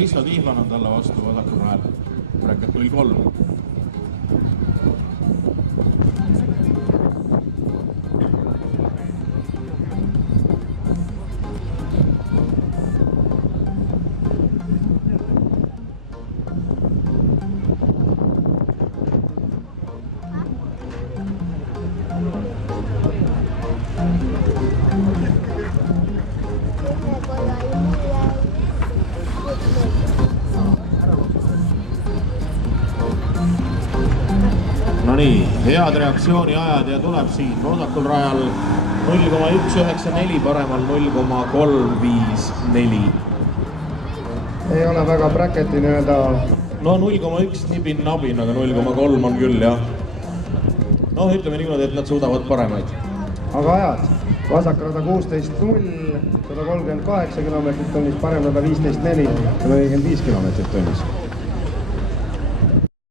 Risto Tihvan on talle vastu vasakul rajal. Bracket 0-3. No nii, head reaktsiooni ajad ja tuleb siin vasakul rajal 0,194, paremal 0,354. Ei ole väga bracketi nii-öelda... No 0,1 nibin-nabin, aga 0,3 on küll, jah. No ütleme niimoodi, et nad suudavad paremaid. Aga ajad, vasakrada 16.0, 138 kilomeetrit tunnis, parem rada 15.4, 145 kilomeetrit tunnis.